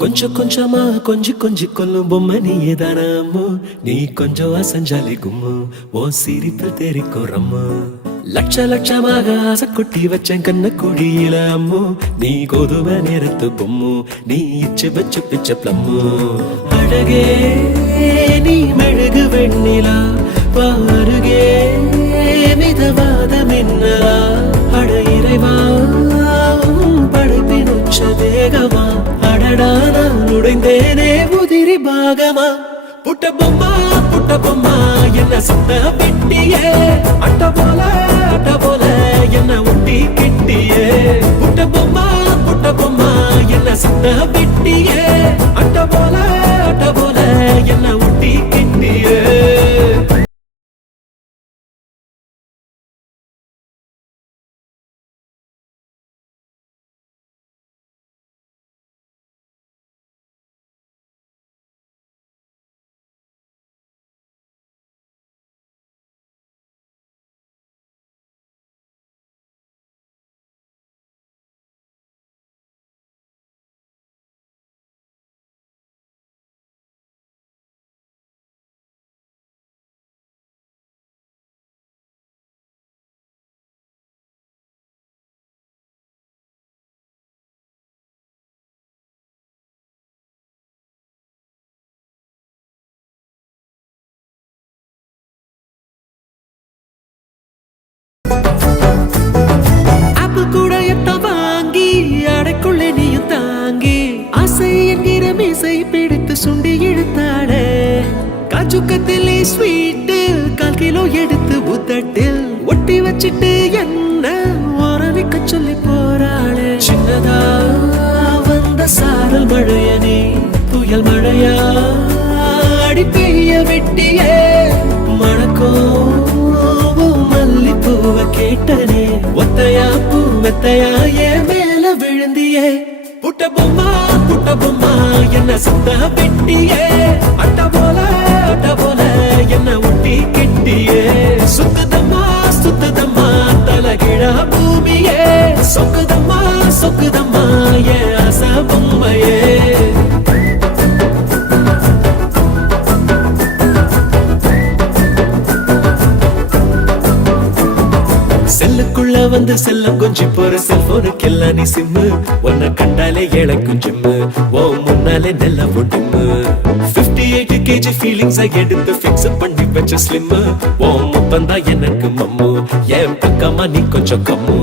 கொஞ்சம் கொஞ்சமா கொஞ்சி கொல்லும் பொம்மை நீயே தானம்மோ. நீ கொஞ்சம் அசஞ்சாலே கும்மு, ஓ சிரிப்பில் தெரிக்கும் ரம்மு. லட்சமாக ஆசை கொட்டி வச்சேன் கண்ண குழியில அம்மோ. நீ கோதுமை நேரத்து பொம்மு, நீ இச்சு வச்சு பிச்ச பிளம்மு. அழகே நீ மெழுகு வெண்ணிலா, பாருகே மிதவாத மின்னலா. அட இறைவா படைப்பின் உச்ச தேகமா, அடடா நான் உடைந்தேனே உதிரி பாகமா. புட்ட பொம்மா என்ன சுத்த விட்டியே, அட்ட போல என்ன ஒட்டி கிட்டியே. புட்ட பொம்மா என்ன சுத்த விட்டியே, அட்ட போல என்ன ஒட்டி கிட்டியே. கூட எட்ட வாங்கி அடைக்குள்ளே நீயும் தாங்கி, ஆசை என்கிற மீசை பிடித்து சுண்டி இழுத்தாளே. காச்சுக்கத்திலே ஸ்வீட்டு 1/4 கிலோ எடுத்து உதட்டில் ஒட்டி வச்சிட்டு என்ன ஓரவிக்க சொல்லி போறாளே. சின்னதா வந்த சாரல் மழைய நீ புயல் மழையா அடி பெய்ய வெட்டியே. மணக்கும் மல்லிப்பூவ கேட்டனே, ஒத்தையா பூ மெத்தையா என் மேல விழுந்தியே. புட்ட பொம்மா என்ன சுத்த வெட்டியே, அட்ட போல என்ன ஒட்டி கிட்டியே. சுத்துதம்மா தலகிழா பூமியே, சொக்குதம்மா என் ஆசை பொம்மையே. செல்லுக்குள்ள வந்து செல்லம் கொஞ்சி போற செல்போனுக்கு எல்லாம் நீ சிம்மு. உன்னை கண்டாலே இழக்கும் ஜிம்மு, ஓ முன்னாலே நெல்ல ஒட்டுமு. 58 kg ஃபீலிங்ஸ் எடுத்து ஃபிக்ஸ் பண்ணி வச்ச ஸ்லிம்மு. ஓ முப்பந்தா எனக்கு மம்மு, என் பக்கமா நீ கொஞ்சம் கம்மு.